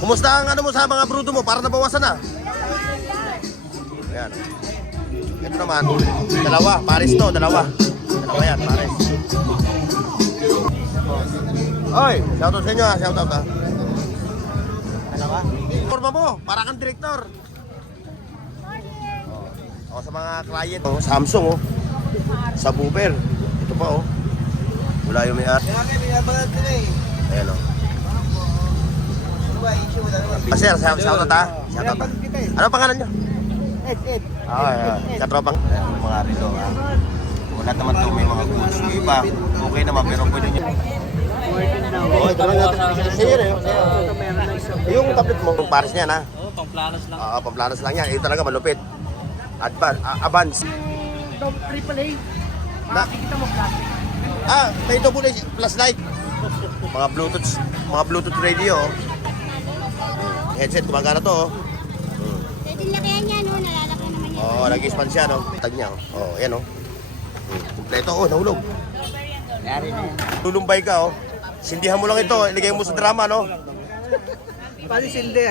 Kumusta ang ano mo sa mga bruto mo? Para nabawasan na. Ayan. Ito naman, dalawa. Pares to, dalawa. Dalawa yan, pares. Oy, shoutout sa inyo ha, shoutout ha. Dalawa? Forma mo, para kang direktor. O sa mga client, Samsung oh. Subwoofer. Ito pa oh. Wala yung may-ari. Ayan oh. Sir, shoutout ha. Shoutout ha. Ano pangalan nyo? Ed. Katropang mga rito ha. Wala naman ito, may mga goods. Yung iba, okay naman, pero pwede nyo. Oo, ito lang natin. Sir eh. Yung tablet mo, yung pares niyan ha. Oo, pamplanos lang. Oo, pamplanos lang yan. Ito talaga malupit. Advance. AAA. Makikita mo plastic. May double A plus light. Mga Bluetooth radio. Headset, gumagana to. Pwede lakihan niya, no? Nalalaki naman yan. Oo, nag-expand siya, no? Tag niya, oh. Ayan, oh. Kompleto, oh, nahulog. Yari na yan. Lulumbay ka, oh. Sindihan mo lang ito, iligay mo sa drama, no? Pali silde.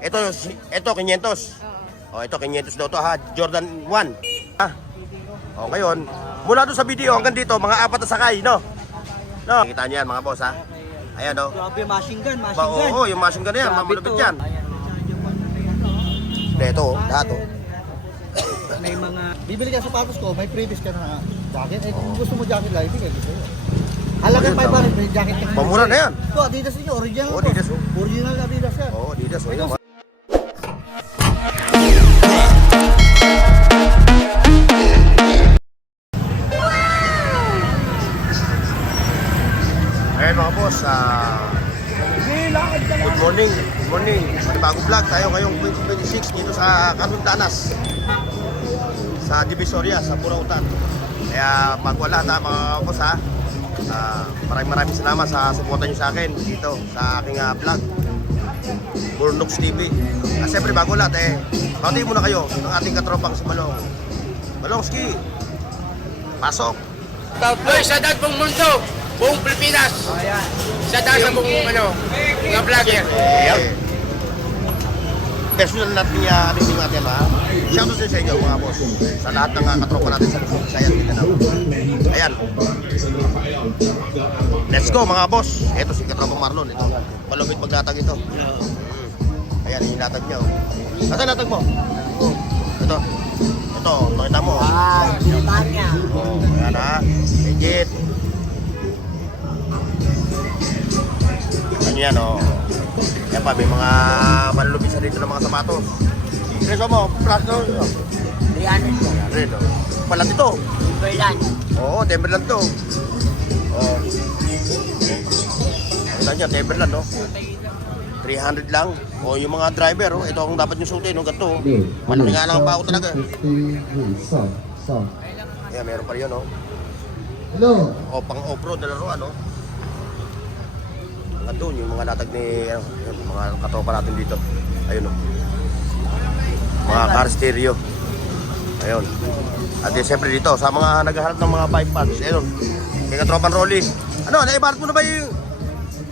Ito 500. Oh, ito 500 daw to, ha? Jordan 1. Oh, ngayon, mula doon sa video hanggang dito, mga 4 na sakay, no? No? Kita niyo yan, mga boss, ha? Ayan, oh. Grabe, machine gun. Oo, yung machine gun na yan, malupit yan. Ito, lahat, oh. May mga... Bibili ka sapatos ko, may previous ka na jacket. Eh, kung gusto mo jacket lang, ibigay ko sa'yo. Halaga 500, may jacket ka. Pamura na yan. Ito, Adidas niyo, original. Oo, Adidas, oh. Original Adidas yan. Oo, Adidas, oh. Yan, Ayan mga boss, good morning, bagong vlog tayo ngayong 2026 dito sa Casundanas, sa Divisoria, sa Burautan. Kaya bago lahat mga boss ha, maraming salamat sa suporta nyo sa akin dito sa aking vlog, Burnox TV. Siyempre bago lahat batiin muna kayo ng ating katropang si Malong. Malongski, pasok! Hoy, sa dad buong mundo, buong Pilipinas. Sa dad sa buong mga vlogger. Personal natin yung natin ha. Shoutout din sa inyo mga boss. Sa lahat ng katropa natin sa Luzon, Visayas, Mindanao. Ayan. Let's go mga boss. Ito si Katropang Marlon. Ito. Malupit maglatag ito. Ayan, yung latag niya. Asa latag mo? Ito. Ito, makita mo. Liman niya. Ayan ha. Legit. Ano yan Yan pa, may mga malulupit sa dito ng mga sapatos. Preso mo, plasto. 300 ko. Red, palat ito. Timberland. Oo, Timberland to. Oo. Ito niya, Timberland, no? 300 lang. O yung mga driver, ito ang dapat nyo suotin, no? Ganito. Malaki nga lang ang pako talaga. Ayan, meron pa rin yun, no? Hello. O, pang off-road na laruan, no? Doon yung mga latag ni yung mga katropa natin dito. Ayun mga car stereo. Ayun. At siyempre dito sa mga naghahanap ng mga bike pads. Ayun. Kay katropang Rolly. Ano, naibalot mo na ba yung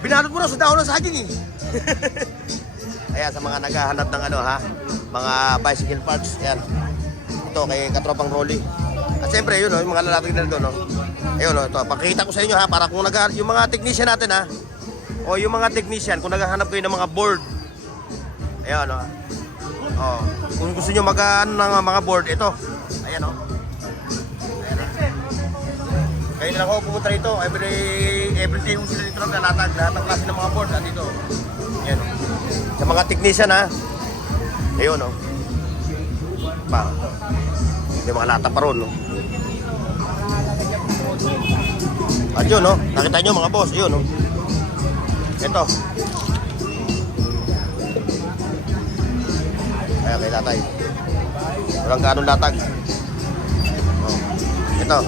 binalot mo na sa dahon ng saging eh. Ayan sa mga naghahanap ng mga bicycle parts. Ayan. Ito kay katropang Rolly. At siyempre yun yung mga latag na doon Ayun ito pakita ko sa inyo ha para kung yung mga technician natin ha. O yung mga technician, kung naghahanap kayo ng mga board. Ayan kung gusto nyo ng mga board, ito. Ayan Ayan Kayo na lang ako pumunta rito. Every day sila dito lang nalatag. Lahat ng klase ng mga board dito. Ayan Sa mga technician ha. Ayun Pa. May mga lata pa ron At yun nakita nyo mga boss. Ayun Ito. Ayan kay tatay. Walang ganong latag. Ito.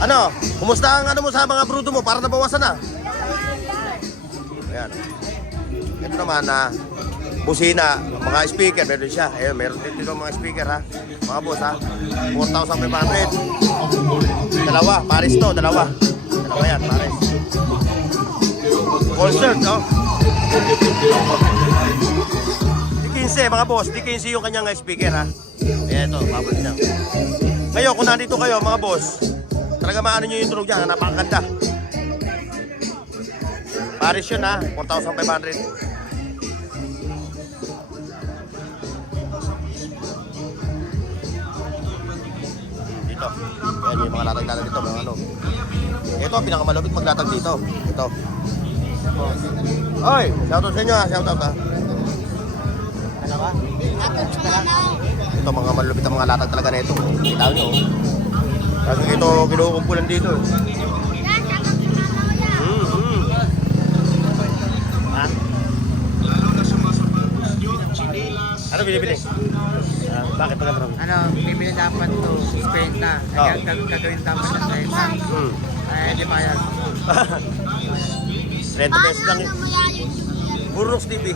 Ano? Kumusta ang mo sa mga bruto mo? Para nabawasan na. Ayan. Ito naman busina, mga speaker, meron siya. Ayun, meron dito mga speaker ha. Mga boss ha. 4,500. Dalawa, pares to, dalawa. Dalawa yan, pares. All shirt, kasi mga boss, di 15 yung kanyang speaker ha. Ayan ito, babalik lang. Ngayon, kung nandito kayo mga boss, talaga maano nyo yung tunog dyan, napakaganda. Paris yun ha, 4,500. Dito, ayan yung mga latag-latag dito, mga ano. Ito, pinakamalupit maglatag dito. Ito. Oy, shoutout sa inyo ha, shoutout ha. Ito mga malulupit ang mga latag talaga na ito. Kita nyo. Kasi ito kinukumpulan dito. Ha? Ano binibili? Bakit ba ganun? Ano, bibili dapat to, spenta. Kaya gagawin dapat ng spenta. Ay, hindi pa yan. 30 pesos lang yun. Burrox TV.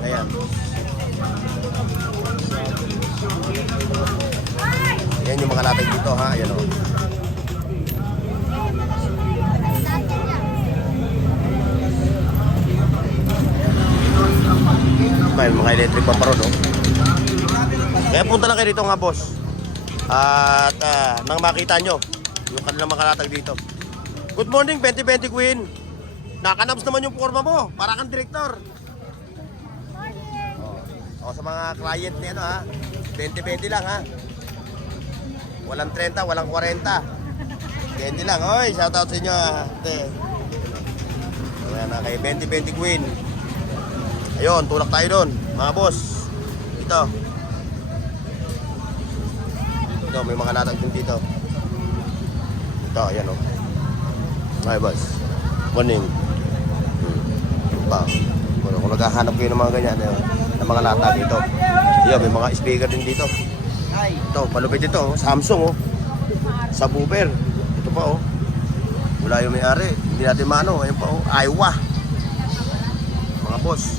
Ayan. Ayan yung mga latag dito ha. Ayan o. May mga electric pa ron, no? Kaya punta lang kayo dito nga, boss. At nang makita nyo yung kanilang mga latag dito. Good morning, 2020 Queen. Nakanabs naman yung forma mo. Para kang direktor. O sa mga client ni ano ha. 20-20 lang ha. Walang 30, walang 40. 20 lang. Oy, shoutout sa inyo ha. Ayan na kay 20-20 Queen. Ayun, tulak tayo doon, mga boss. Ito. Ito, may mga latag din dito. Ito, ayan o. Ay, boss. Morning. Pa. Kung naghahanap kayo ng mga ganyan, ng mga latag dito. Ayun, may mga speaker din dito. Ito, palupit ito. Samsung o. Subwoofer. Ito pa o. Wala yung may-ari. Hindi natin maano. Ayun pa o. Aiwa. Mga boss.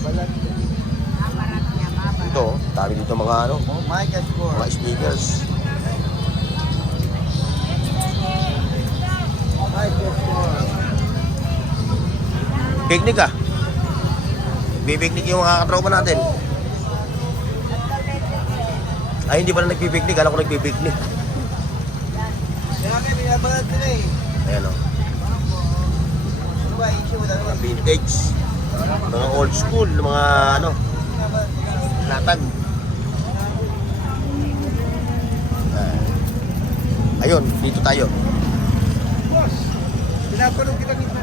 Ito, dami dito mga ano, mga speakers. Picnic ah. Bibiknik yung mga katropa natin. Ay, hindi pala nagpipiknik. Alam ko nagpipiknik. Ayan o. Mga vintage. Mga old school, mga ano, latag. Ayun, dito tayo. Pinapanood kita minsan.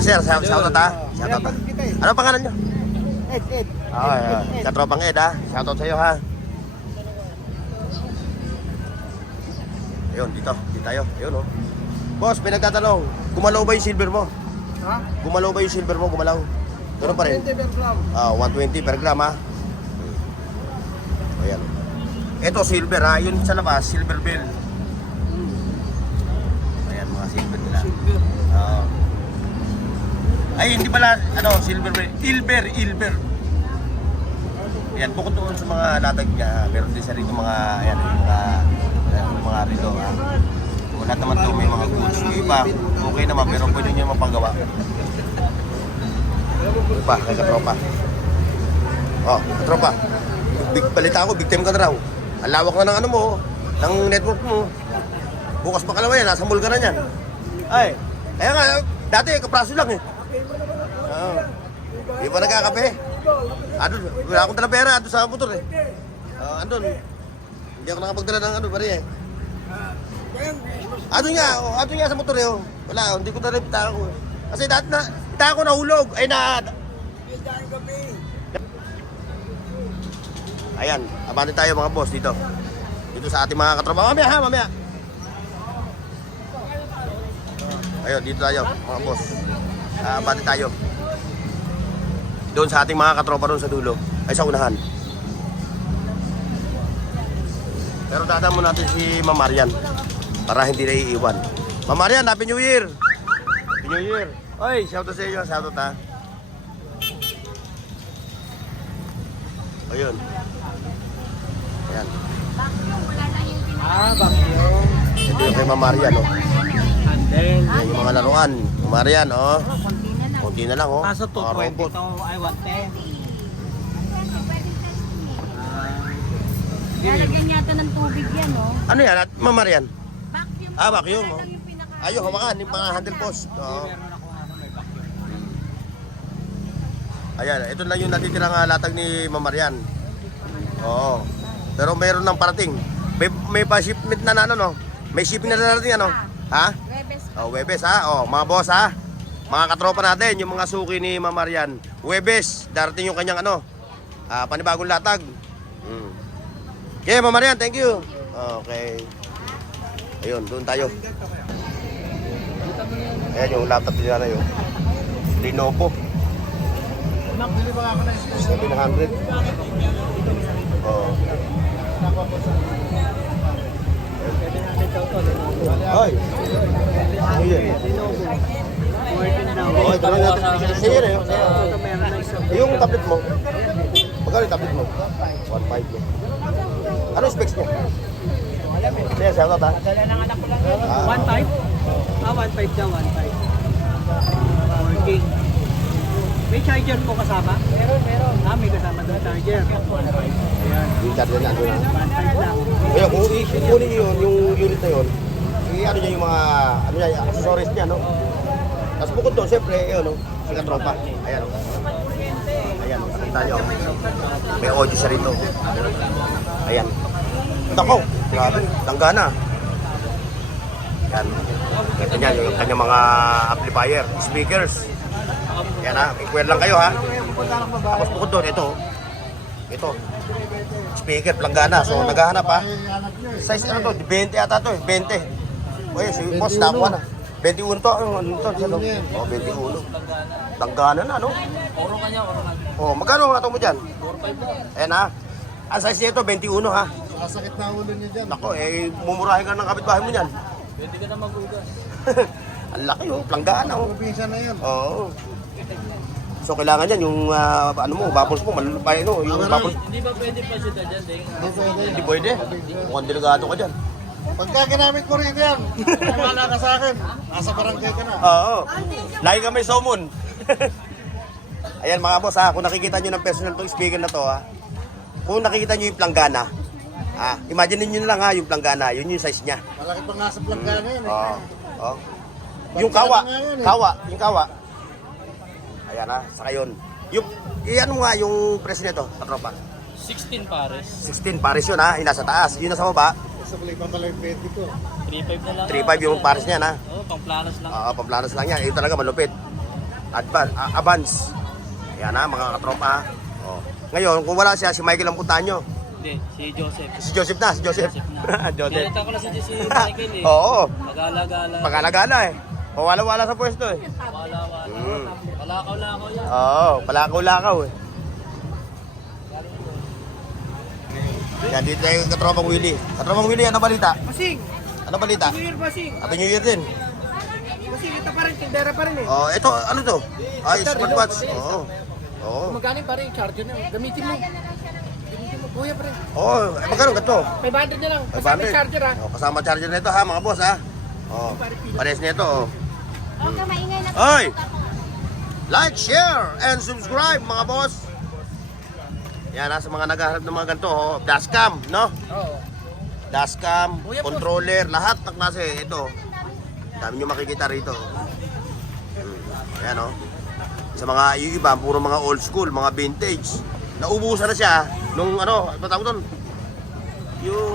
Sir, shoutout ha. Shoutout ha. Ano pangalan nyo? Ed. Katropang Ed ha. Shoutout sa'yo ha. Ayun, dito tayo. Ayun o. Boss, pinagtatanong, gumalaw ba yung silver mo? Ha? Gumalaw ba yung silver mo? Gumalaw? Gano'n pa rin? 20 per gram. 120 per gram ha. Ayan. Ito silver ha. Yun sa labas, silver bell. Ayan, mga silver nila. Ay, hindi pala, ano, silver bell. Ilber. Ayan, bukod doon sa mga latag niya, meron din sa rito mga, ayan, mga rito ha. Wala naman to, may mga goods. Yung iba, okay naman, pero pwede nyo mapagawa. Pa, kay katropa. Katropa. Balita ako, big time ka na raw. Ang lawak na ng ano mo, ng network mo. Bukas pa kalawa yan, nasa mall ka na yan. Ay, kaya nga, dati kapraso lang eh. Di pa nagkakape. Andun, wala akong dala pera, andun sa motor eh. Andun, hindi ako nakapagdala ng ano, pare eh. Andun nga sa motor eh. Wala, hindi ko dala pitaka ko. Kasi dati na, pitaka ko nahulog. Ay na, ayan, abanin tayo mga boss dito. Dito sa ating mga katropa. Mamaya. Ayun, dito tayo mga boss. Abanin tayo. Doon sa ating mga katropa doon sa dulo. Ay sa unahan. Pero dadaan mo natin si Ma'am Marian para hindi na iiwan. Ma'am Marian, Happy New Year! Happy New Year! Oy, shoutout sa iyo, shoutout ha. Ayun. Ayan. Bagyo. Ito yung kay Ma'am Marian, oh. Then, Ayan yung mga laruan. Ma'am Marian, oh. Kunti na lang, oh. kaso Mga robot. 220 to, ay 110. Lalagyan yata ng tubig yan, oh. Ano yan? At mamarian? Vacuum. Ah, vacuum, oh. Yan lang yung pinaka- Ayun, hawakan. Yung mga handle post. Oo. Ayan, ito lang yung natitirang latag ni Mamarian. Oo. Pero mayroon ng parating. May pa-shipment na ano, no? May shipping na darating, ano? Ha? Webes. Oh, Webes, ha? Oh, mga boss, ha? Mga katropa natin, yung mga suki ni Mamarian. Webes, darating yung kanyang ano? Panibagong latag. Okay, Mamarian, thank you. Okay. Ayun, doon tayo. Ayan yung laptop nila na yun. Lenovo. 700. Oh. Ay. Ano yan? Oh, ito lang natin. Sige na yun. Yung tablet mo. Magkano yung tablet mo? 1.5 mo. Ano yung specs niya? Sige, siya ba? 1.5? 1.5 daw, 1.5. Working. May charger po kasama? Meron. May kasama doon charger. Ayan. Yung charger niya. 1.5 lang. Kaya kung kunin yun, yung unit na yun, ano niya yung mga, ano niya, accessories niya, no? Tapos bukod doon, siyempre, yun, no? Si katropa. Ayan, no? Ayan, nakita niyo. May audio siya rito. Ayan. Nako, grabe, tanggana. Yan. Ito niya, yung kanyang mga amplifier, speakers. Yan ha, inquire lang kayo ha. Tapos bukod doon, ito. Speaker, planggana. So, naghahanap ha. Size ano to? 20 ata to eh. 20. Uy, si boss, nakuha na. 21 to. Ano to? Oh, 21. Planggana na, no? Oro ka niya, oro ka. Oh, magkano nga ito mo dyan? 4.5 Ayan ha. Ang size nito, 21 ha. Sasakit na ulo niya dyan. Nako, mumurahin ka ng kapitbahay mo dyan. Pwede ka na magugas. Ang laki oh, planggana oh. Probinsya na yun. Oo. So kailangan yan yung ano mo, bubbles mo, malulupay no, yung bubbles. Hindi ba pwede pa siya dyan, Ding? Hindi pwede. Mukhang delikado ka dyan. Pagka ginamit ko rin yan, wala ka sa akin. Nasa barangay ka na. Oo. Lagi ka may summon. Ayan mga boss ha, kung nakikita nyo ng personal tong speaker na to ha, kung nakikita nyo yung planggana, imagine nyo na lang ha, yung planggana, yun yung size niya. Malaki pa nga sa planggana yan. Oo. Oo. Yung kawa, yung kawa. Ayan ha, saka yun. Yung, ano nga yung presyo nito, katropa? 16 pares. 16 pares yun ha, yung nasa taas. Yung nasa baba, Gusto ko lang pa pala yung pwede ko. 3.5 na lang. 3.5 yung pares niya ha. Oo, pang-planas lang. Pamplanas lang yan. Ito talaga malupit. Advance. Yan ha, mga katropa ha. Oh. Ngayon, kung wala siya, si Michael ang puntahan nyo. Hindi, si Joseph. Si Joseph na, si Joseph. Joseph. Pinalitan ko na si Michael eh. Oo, Pag-alagala. pag-alagala eh. O wala-wala sa pwesto eh. Wala. Palakaw-lakaw yan. Oo, palakaw-lakaw eh. Yan, dito tayo yung katropang Willie. Katropang Willie, ano balita? Basing! Ano balita? New Year, Basing! Happy New Year din. Basing, ito pa rin, tindera pa rin eh. Oh, ito, ano to? Ay, smartwatch. Oo. Oo. Magaling pa rin yung charger niya. Gamitin mo. Gamitin mo, buya pa rin. Oo, magkano ganito? 500 na lang. Ay, Kasama bande. yung charger ha. Oh, kasama charger nito ha, mga boss ha. Oh, pares nito oh. Okay, maingay na. Oy! Like, share, and subscribe mga boss. Yan ha, sa mga naghahanap ng mga ganito, oh, dashcam, no? Oo. Dashcam, Kuya, boss. controller, lahat ng klase ito. Dami nyo makikita rito. Ayan oh. Sa mga yung iba, puro mga old school, mga vintage. Naubusan na siya nung ano, ano tawag doon? Yung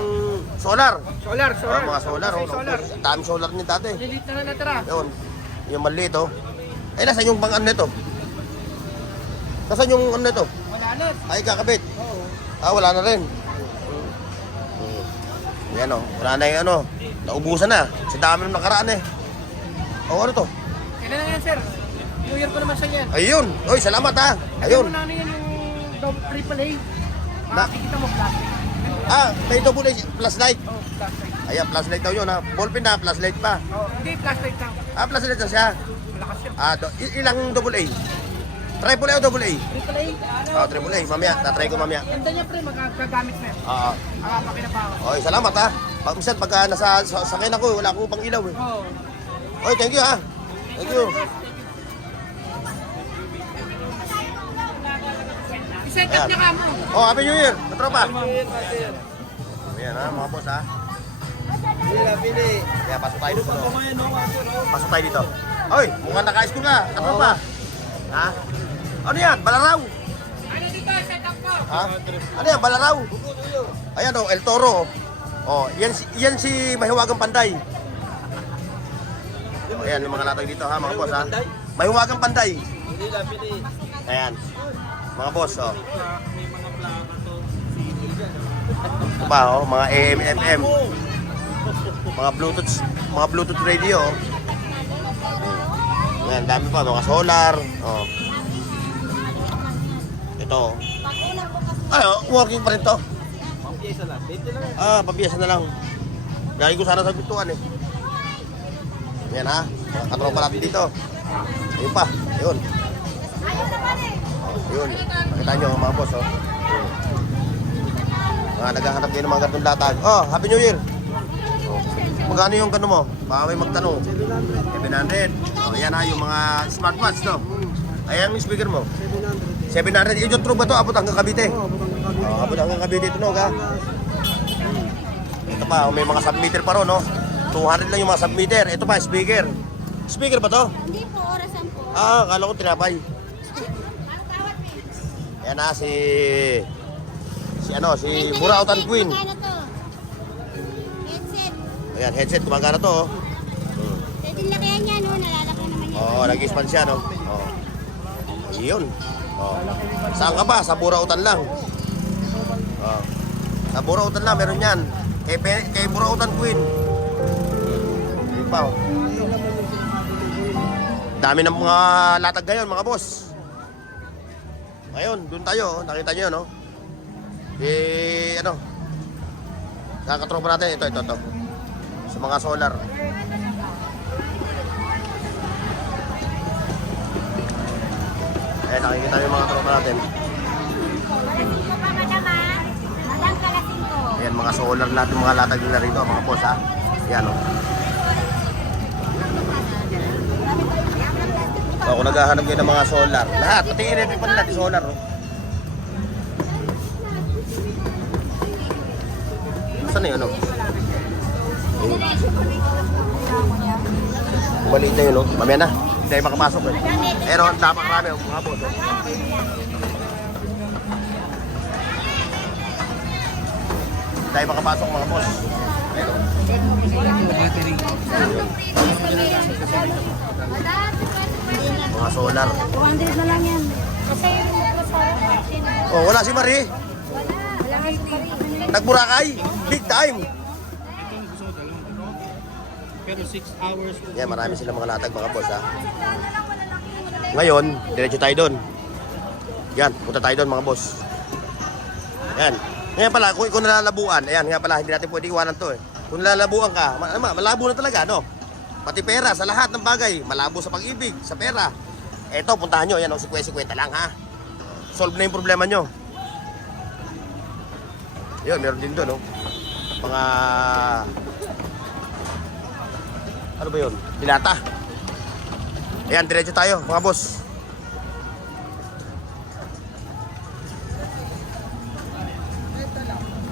solar. Solar. Mga solar, oh. Solar. Dami solar niya dati. Lilit na natira. Yun. Yung maliit oh. Ay, nasan yung pang ano nito? Nasaan yung ano nito? Wala na. Ay, kakabit. Oo. Wala na rin. Yan oh. Wala na yung ano. Naubusan na. Sa dami nung nakaraan eh. Ano to? Kailan na yan, sir? New Year ko naman sa yan. Ayun. Oy, salamat ha. Ayun. Ayun. Ano yan yung AAA. Makikita mo plastic. May double A plus light. Oh, plastic. Ayan, plus light daw yun ha. Ballpen na, plus light pa. Oh, hindi plastic lang. Plus light na siya. Malakas yun. Ilang double A? Triple A o double A? AAA. Triple A. Mamaya, tatry ko mamaya. Ganda niya pre, magkagamit na yan. Oo. Makakapakinapakan. Oy, salamat ha. Minsan pagka nasa sakyan ako, wala akong pang ilaw eh. Oo. Oy, thank you ha. Thank you. setup niya ka mo. Oh, Happy New Year, katropa. Ayan ha, mga boss ha. Kaya pasok tayo dito. Pasok tayo dito. Oy, mukhang naka-school ka, katropa. Ha? Ano yan? Balaraw? Ano dito, setup ko? Ha? Ano yan? Balaraw? Ayan oh, El Toro. Oh, yan si Mahiwagang Panday. Ayan yung mga latag dito ha, mga boss ha. Mahiwagang Panday. Ayan. Mga boss oh. Ito pa oh, mga AM/FM. Mga Bluetooth radio. Oh. Ayan, dami pa, mga solar. Oh. Ito. Ay, oh, working pa rin to. Pabiyasa na lang. Lagi ko sana sa pintuan eh. Ayan ha, mga katropa natin dito. Ayun pa, ayun. Ayun, nakita nyo mga boss oh. Mga naghahanap kayo ng mga ganitong latag. Oh, Happy New Year! Oh. Magkano yung gano mo? Baka may magtanong. 700. Oh, ayan ha, yung mga smartwatch no. Ayan yung speaker mo. 700. Yung true ba to? Abot hanggang Cavite. Oh, abot hanggang Cavite ito no ha. Ito pa, oh, may mga submeter pa ron no. 200 lang yung mga submeter. Ito pa, speaker. Speaker ba to? Hindi po, orasan po. Kala ko tinapay. Ayan na si Burautan Queen. Magkano to? Headset. Ayan, headset, gumagana to. Oh. Pwede lakihan niya, no? Nalalaki naman yan. Oh, nag-expand siya, no? Oh. Iyon. Oh. Saan ka ba? Sa Burautan lang. Oh. Sa Burautan lang, meron yan. Kay Burautan Queen. Yun pa, oh. Dami ng mga latag ngayon, mga boss. Ngayon, doon tayo, oh. Nakita nyo, no? Nakakatropa natin, ito. Sa mga solar. Ayan, nakikita nyo yung mga tropa natin. Kalasing ko pa, madam, ha? Madam, kalasing ko. Ayan, mga solar natin, mga latag nila rito, mga boss, ha? Ayan, oh. So, kung naghahanap kayo ng mga solar, lahat, pati electric pa natin solar, oh. Saan na yun, oh? Balik na yun, oh. Mamaya na. Hindi tayo makapasok, eh. Pero, dapat marami, oh, mga boss, oh. Hindi tayo makapasok, mga boss. Ayan, oh. Mga solar. 200 na lang yan. Kasi yung plus Oh, wala si Marie. wala kayo pa. Nagburakay. Big time. Pero 6 hours. Yan, marami silang mga latag, mga boss, ha. Ngayon, diretso tayo doon. Yan, punta tayo doon, mga boss. Yan. Ngayon pala, kung nalalabuan, ayan, nga pala, hindi natin pwede iwanan to, eh. Kung nalalabuan ka, malabo na talaga, no? Pati pera, sa lahat ng bagay. Malabo sa pag-ibig, sa pera. Eto, puntahan nyo, yan, o, 50-50 lang, ha. Solve na yung problema nyo. Yun, meron din doon, no? Mga... Ano ba yun? Dilata. Ayan, diretso tayo, mga boss.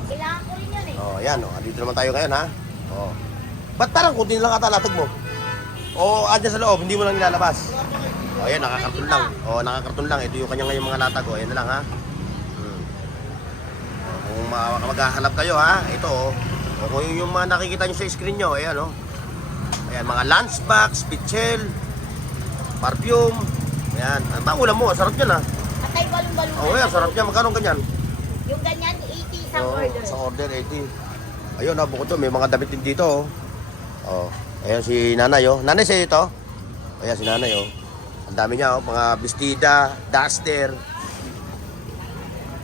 Kailangan ko rin yan, eh. Oh, ayan, oh. Andito naman tayo ngayon, ha? Oh. Ba't parang kunti lang ata latag mo? O, andyan sa loob, hindi mo lang nilalabas. Oh, ayan, nakakarton lang. Oh, nakakarton lang. Ito yung kanya ngayong mga latag, oh. Ayan na lang, ha? Kung maghahanap kayo, ha? Ito, oh. O, kung yung mga nakikita nyo sa screen nyo, ayan, oh. Ayan, mga lunchbox, pichel, perfume. Ayan. Ano ba ang ulam mo? Sarap yan, ha? Patay balong-balong. Oh, ayan, sarap yan. Magkano ganyan? Yung ganyan, 80 sa Oh, order. sa order, 80. Ayun, ha, bukod to, may mga damit din dito, oh. Oh, ayan si nanay, oh. Nanay sa'yo ito? Ayan si nanay, oh. Ang dami niya, oh. Mga bestida, duster.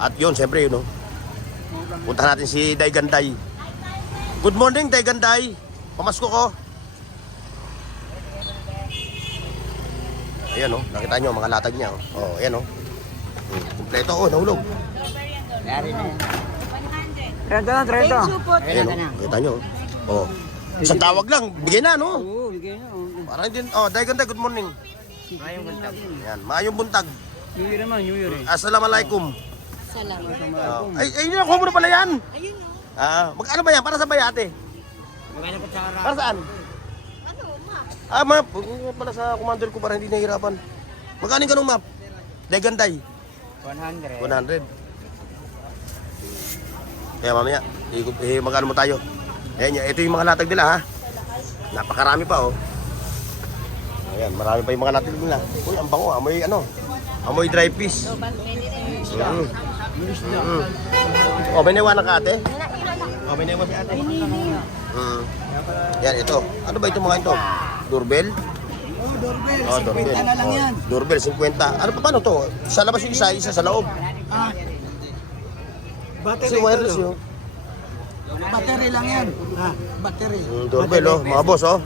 At yun, siyempre, yun, oh. Punta natin si Day Ganday. Good morning, Day Ganday. Pamasko ko. Ayan, oh. Nakita nyo, mga latag niya, oh. Oh, ayan, oh. Kompleto, oh. Nahulog. Trento na, trento. Ayan, oh. Nakita nyo, oh. Isang tawag lang, bigay na, no? Oo, bigay na. Parang din, oh, Day Ganday, good morning. Mayong buntag. Yan, maayong buntag. New Year naman, New Year eh. Assalamualaikum. Oh. Ay, nakuha mo na pala yan. Ayun o. Magkano ba yan? Para sa bayate? Para saan? Ano, ma? Map. Para sa commander ko para hindi nahihirapan. Magkano yung ganong map? Leganday. 100. 100. Kaya mamaya, magkano mo tayo? Ayan, ito yung mga latag nila ha. Napakarami pa oh. Ayan, marami pa yung mga latag nila. Uy, ang bango, amoy ano? Amoy dry fish. Oh, may naiwanan ka ate? Oh, may naiwanan si ate. Yan, ito. Ano ba ito mga ito? Doorbell? Doorbell, Oh, doorbell. 50 na lang yan. Doorbell, 50. Ano pa paano to? Sa labas yung isa sa loob. Battery Kasi wireless ito, yun. Battery lang yan. Battery. Doorbell oh, mga boss oh.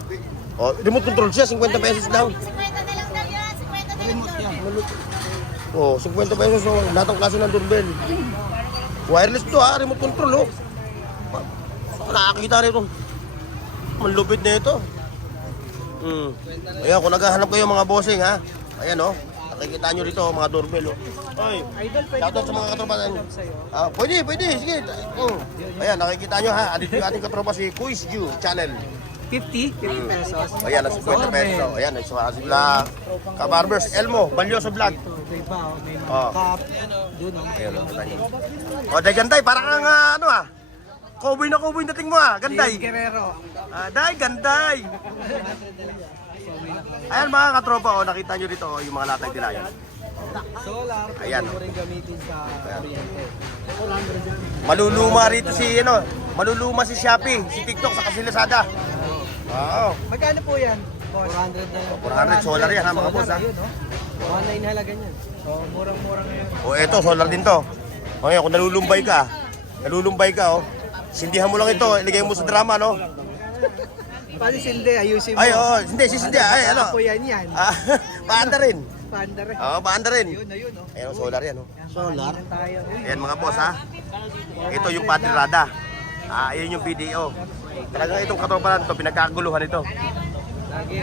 Oh, remote control siya, 50 pesos lang. 50 na lang daw yan. 50 na lang Remote yan. Oh, 50 pesos oh, lahat ng klase ng doorbell. Wireless to ha, remote control oh. Nakakita nito. Ang lupit na ito. Ayan, kung naghahanap kayo mga bossing ha. Ayan oh, nakikita nyo rito mga doorbell oh. Ay, shoutout sa mga katropa natin. Pwede, sige. Ayan, nakikita nyo ha. Andito yung ating katropa si Quiz Ju Channel. 50 pesos. Ayan, ang 50 pesos. Ayan, sila Kabarbers Elmo, Balyoso Vlog. Ito iba, may mga Oh. cup. Doon, Ayan, oh, day ganday, parang kang ano ah. Cowboy na dating mo ah, ganday. Guerrero. Day ganday. Ayan mga katropa, oh, nakita nyo dito oh, yung mga latag nila yan. Solar. Ayan. Pwede mo rin gamitin sa kuryente. Maluluma rito si ano, maluluma si Shopee, si TikTok, saka si Lazada. Oo. Magkano po yan? 400 na yan. 400 solar yan ha mga boss ha. Ayun, no? 1.9 halaga niyan. So, murang-mura ngayon. O eto, solar din to. O ngayon, kung nalulumbay ka oh. Sindihan mo lang ito, iligay mo sa drama no. Paano sindi? Ayusin mo. Ay, oo, hindi, sisindi. Ay, ano? Ako yan. Paanda rin. Panda rin. Oo, paanda rin. Ayun, no? Ayan, oh, solar yan oh. Solar. Tayo. Ayan mga boss ha. Ito yung patirada. Ayan yung video. Talagang itong katropa na ito, pinagkakaguluhan ito. Lagi.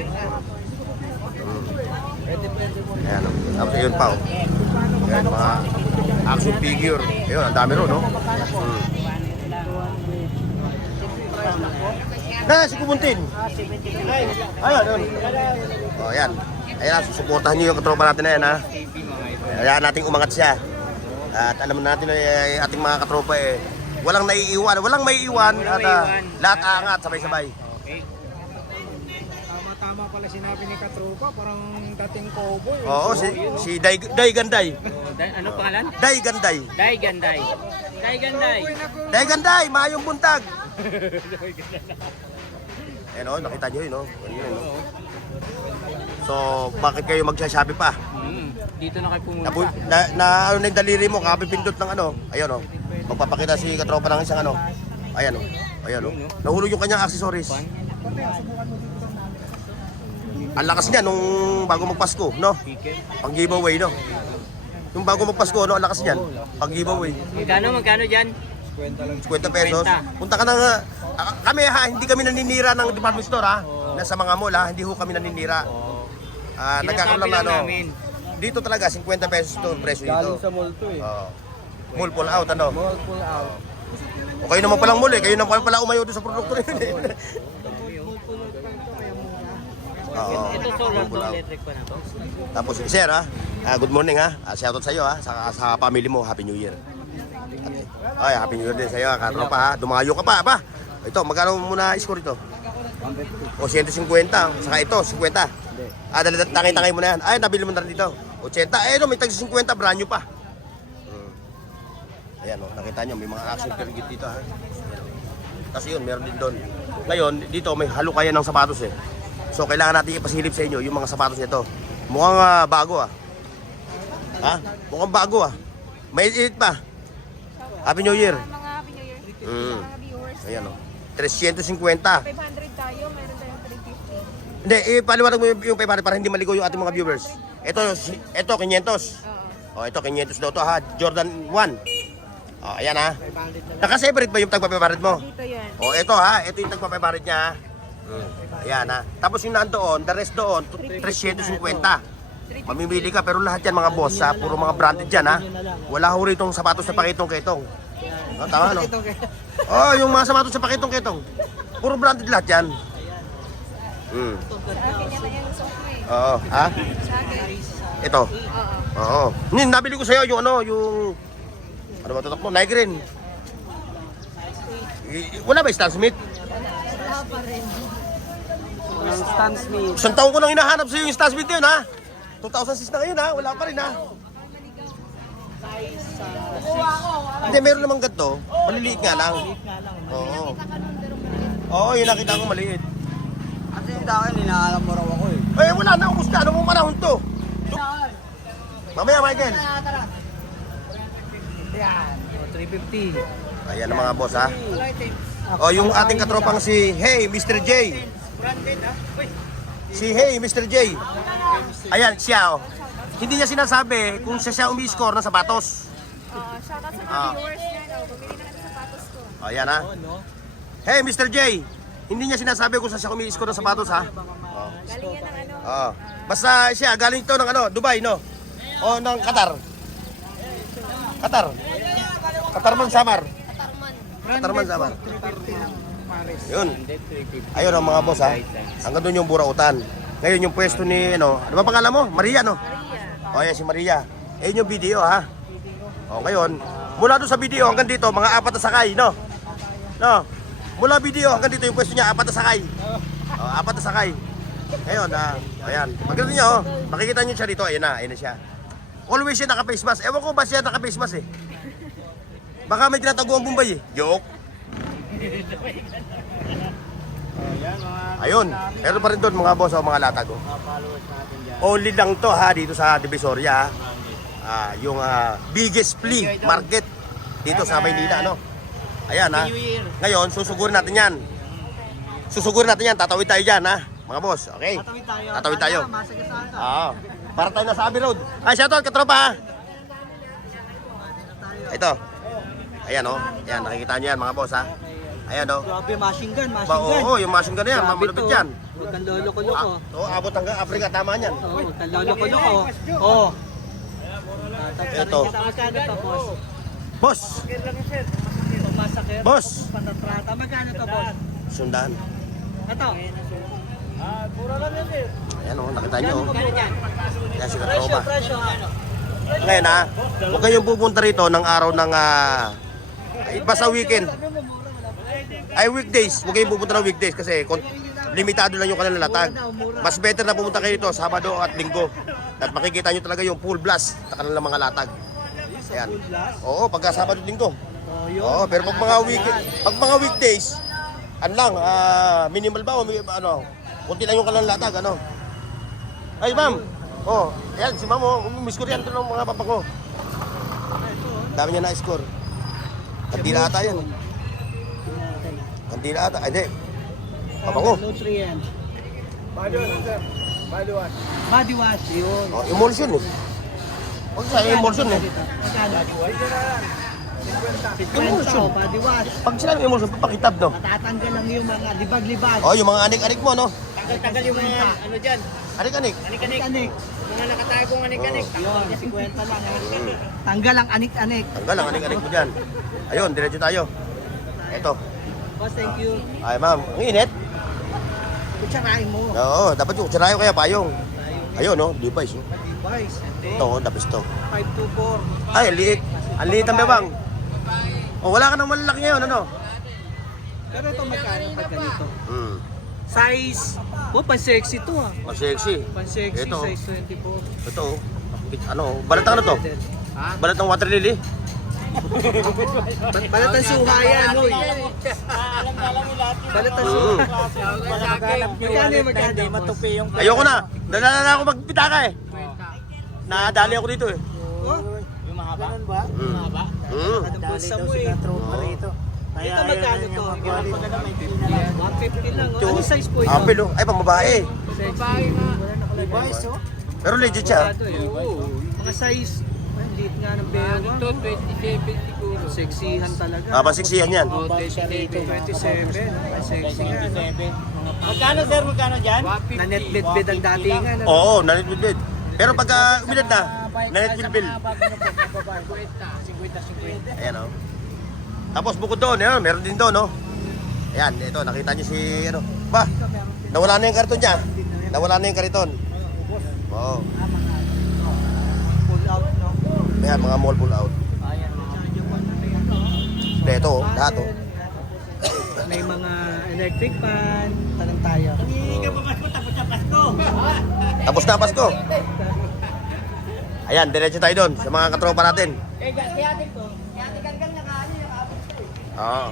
Pwede mo. Ayan oh. Tapos yun pa oh. Ayan, mga action figure. Ayun, ang dami ron no. Si Kubuntin. Ayun, yun. O, ayan. Ayan, susuportahan nyo yung katropa natin na yan, ha. Ayan nating umangat siya. At alam natin na ating mga katropa walang maiiwan at lahat aangat sabay-sabay. Okay. Tama pala sinabi ni Katropa, parang dating cowboy. Oo, si Day Ganday. Ano pangalan? Day Ganday. Day Ganday. Day Ganday, mayong buntag. Ayan o, nakita nyo yun o. So, bakit kayo magsha-shopee pa? Dito na kayo pumunta. Ano na yung daliri mo, kapipindot ng ano. Ayun o. Magpapakita si katropa ng isang ano. Ayan o. Ayan o. Nahulog yung kanyang accessories. Ang lakas niya nung bago magpasko, no? Pang giveaway, no? Yung bago magpasko, no? Ang lakas niyan. Pang giveaway. Magkano dyan? 50 pesos. Punta ka na nga. Kami ha, hindi kami naninira ng department store ha. Nasa mga mall ha, hindi ho kami naninira. Nagkakaroon lang na ano. Dito talaga 50 pesos to presyo dito. Sa mall to eh. Mall pull out ano. Mall pull out. O kayo naman palang mall kayo naman pala umayo doon sa produkto rin. Ito solar to electric pa na to. Tapos sir ha, good morning ha. Shoutout sa iyo ha, sa family mo, Happy New Year. Ay, Happy New Year din sa iyo, katropa ha. Dumayo ka pa. Ito, magkano muna score ito? O 150, saka ito 50. Tangay-tangay mo na yan. Ay, nabili mo na rin dito. 80. No, may tag 50, brand new pa. Ayan, nakita nyo, may mga action figure dito ha. Tapos yun, meron din doon. Ngayon, dito may halukayan ng sapatos eh. So, kailangan natin ipasilip sa inyo yung mga sapatos nito. Mukhang bago ah. Ha? Mukhang bago ah. May edit pa. Happy New Year. Mga Happy New Year. Mga viewers. Ayan o. 350. 500 tayo, meron tayong 350. Hindi, ipaliwanag mo yung 500 para hindi maligo yung ating mga viewers. Ito 500. O, ito 500 daw to ha. Jordan 1. O, ayan ha. Naka-separate ba yung tagpa-500 mo? Dito yan. O, ito ha. Ito yung tagpa-500 niya ha. Ayan ha. Tapos yung nandoon, the rest doon, 350. Mamimili ka, pero lahat yan mga boss, ha? Puro mga branded yan, ha? Wala ho ritong sapatos na pakitong-ketong. Oh, tama, no? Oh, yung mga sapatos na pakitong-ketong. Puro branded lahat yan. Oo, ha? Ito. Oo. Nabili ko sa'yo yung ano, yung... Ano ba tatak mo? Nike rin. Wala ba yung Stan Smith? Ang Stan Smith. Isang taon ko nang hinahanap sa'yo yung Stan Smith yun, ha? 2006 na ngayon, ha? Wala pa rin, ha? Hindi, meron namang ganito. Maliliit nga lang. Oo. Oo, yung nakita ko maliit. Kasi yung dahil, hinaalam mo raw ako eh. Eh, wala na. Ubus na. Ano mong panahon to? Mamaya, Michael. Yan. 350. Ayan ang mga boss, ha? O, yung ating katropang si Hey, Mr. J. Si Hey, Mr. J. Ayan, siya, oh. Hindi niya sinasabi kung siya umi-score ng sapatos. Shoutout sa mga viewers niya. Bumili na kami sa sapatos ko. O, ayan, ha? Hey, Mr. J. Hindi niya sinasabi kung siya umi-score ng sapatos, ha? Galing yan ng ano. Oo. Basta siya, galing to ng ano, Dubai, no? O, ng Qatar. Qatar. Qatarman Samar. Qatarman Samar. Yun. Ayun ang mga boss, ha? Hanggang doon yung burautan. Ngayon yung pwesto ni, ano ba pangalan mo? Maria, no? O, yan si Maria. Ayun yung video, ha? O, ngayon, mula doon sa video hanggang dito, mga 4 na sakay, no? No? Mula video hanggang dito yung pwesto niya, 4 na sakay. O, 4 na sakay. Ngayon, ayan. Maganda niya, oh. Makikita niyo siya dito. Ayan na siya. Always siya naka-face mask. Ewan ko ba siya naka-face mask, eh. Baka may tinatago ang Bombay, eh. Joke. Ayun. Meron pa rin doon mga boss o mga latag, oh. Only lang to, ha, dito sa Divisoria, ha. Yung biggest flea market dito sa Maynila, no? Ayan, ha. Ngayon, susugurin natin yan. Tatawid tayo dyan, ha. Mga boss, okay? Tatawid tayo. Oo. Para tayo nasa Abbey Road. Ay, shoutout, katropa, ha. Ito. Ayan, oh. Ayan, nakikita niyo yan, mga boss, ha. Ayan, oh. Grabe, machine gun. Oo, yung machine gun na yan, malupit yan. Huwag kang lolo-lolo. Oo, abot hanggang Africa, tama yan. Oo, huwag kang lolo-lolo. Oo. Ito. Magkano to, boss? Boss! Masakit. Boss! Patatrata. Magkano to, boss? Sundan. Ito. Ayan, oh, nakita niyo, oh. Yan si Presyo, katropa. presyo. Ngayon, ha, huwag kayong pupunta rito ng araw ng, basta weekend. Ay, weekdays. Huwag kayong pupunta ng weekdays kasi limitado lang yung kanilang latag. Mas better na pumunta kayo dito Sabado at Linggo. At makikita nyo talaga yung full blast sa kanilang mga latag. Ayan. Oo, pagka Sabado at Linggo. Oo, pero pag mga weekdays, ano lang, minimal ba o ano, kunti lang yung kanilang latag, ano. Ay, ma'am. Oh, ayan, si ma'am, oh, umiscore yan ito ng mga papa ko. Dami niya na-score. Kandila ata yan. Kandila ata. Ay, hindi. Papa ko. Nutrient. Body wash. Yun. Oh, emulsion eh. Huwag sa emulsion eh. Magkano? Emulsion. Body wash. Pag sinabi emulsion, papakitab, no? Matatanggal lang yung mga libag-libag. Oh, yung mga anik-anik mo, no? Tagal yung mga ano dyan. Anik-anik. Anik-anik. Mga nakatagong anik-anik. Yun, 50 lang. Tanggal ang anik-anik. Tanggal ang anik-anik mo dyan. Ayun, diretso tayo. Ito. Boss, thank you. Ay, ma'am. Ang init. Kutsarain mo. Oo, dapat yung kutsarayo kaya payong. Ayun, no? Levi's, no? Device. Ito, oh, tapos ito. 524. Ay, liit. Ang liit ang bebang. Oh, wala ka nang malalaki ngayon, ano? Pero ito magkano pag ganito? Size. Oh, pan-sexy to ah. Ang sexy. Pan-sexy, Ito. size 24. Ito, oh. Ano, balat ng ano to? Balat ng water lily? Balat ng suha yan, oy. Balat ng suha. Magkano yung magkano? Matupi yung... Ayoko na. Nalala na ako magpitaka eh. Nadali ako dito eh. Yung mahaba? Ganun ba? Mahaba? Anong bulsa mo eh. Ito magkano to? 150 lang. Ano size po ito? Apple, oh. Ay, pambabae. Babae na. Levi's, oh. Pero legit siya. Mga size. Ay, liit nga ng bewang. Ito, 27 siguro. Sexihan talaga. Pasiksihan yan. 27. Ay, sexy nga. Magkano sir? Magkano dyan? Na net bed ang datingan. Oo, nanitbid. Pero pagka umilad na, net bilbil. 50. Ayan o. Tapos bukod doon, ayan, meron din doon, no? Ayan, ito, nakita niyo si, ano, ba? Nawala na yung karton niya. Nawala na yung kariton. Oo. Pull out, no? Ayan, mga mall pull out. Ayan. Ito, lahat, oh. May mga electric fan. Tanong tayo. Tapos na Pasko. Ayan, diretso tayo doon sa mga katropa natin. Oo.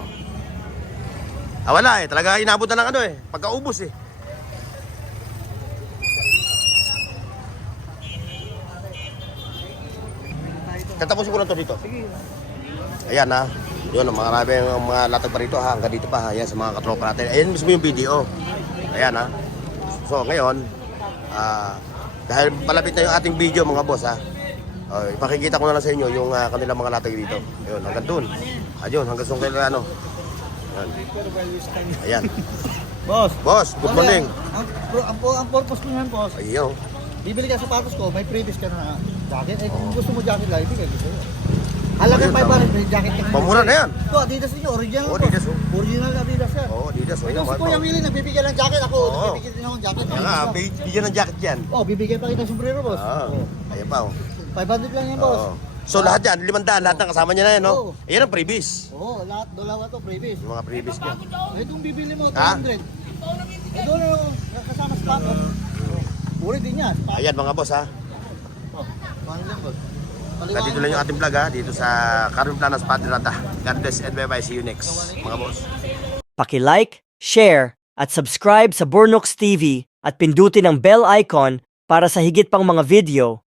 Wala eh. Talaga inabot na ng ano eh. Pagkaubos eh. Tatapusin ko lang to dito. Ayan na. Yun, marami ang mga latag pa rito ha. Hanggang dito pa ha. Ayan, sa mga katropa natin. Ayan mismo yung video. Ayan ha. So ngayon, dahil palapit na yung ating video mga boss ha. Ipakikita ko na lang sa inyo yung kanilang mga latag dito. Ayun, hanggang doon. Ayun, hanggang doon kayo ano. Ayan. Boss. Boss, good morning. Ang purpose ko yan, boss. Ayun. Bibili ka sapatos ko, may previous ka na jacket. Kung gusto mo jacket live, bigay ko sa'yo. Halagang Ayun, 500, may jacket ka. Pamura na yan. Ito, Adidas niyo, original. Oo, boss. Adidas, oh. Original Adidas yan. Oo, Adidas. Ito si Kuya Willie, nagbibigyan ng jacket. Ako, Oo. nagbibigyan din ako ng jacket. Kaya nga, bigyan ng jacket yan. Oh, bibigyan pa kita ng sombrero, boss. Oh. Ayan pa oh. 500 lang yan, boss. Oo. So lahat yan, 500, lahat ng kasama niya na yan, no? Oo. Ayan ang freebies. Oo, lahat, dalawa to, previous. Yung mga freebies niya. Itong bibili mo, Ha? 200. Ito na yung kasama sa pato. Puri din yan. Ayan mga boss ha. Oh, mahal lang, boss. Dito lang yung ating vlog ha. Dito sa Carmen Planas Padirata. God bless and bye-bye. See you next mga boss. Paki-like, share, at subscribe sa Bornox TV at pindutin ang bell icon para sa higit pang mga video.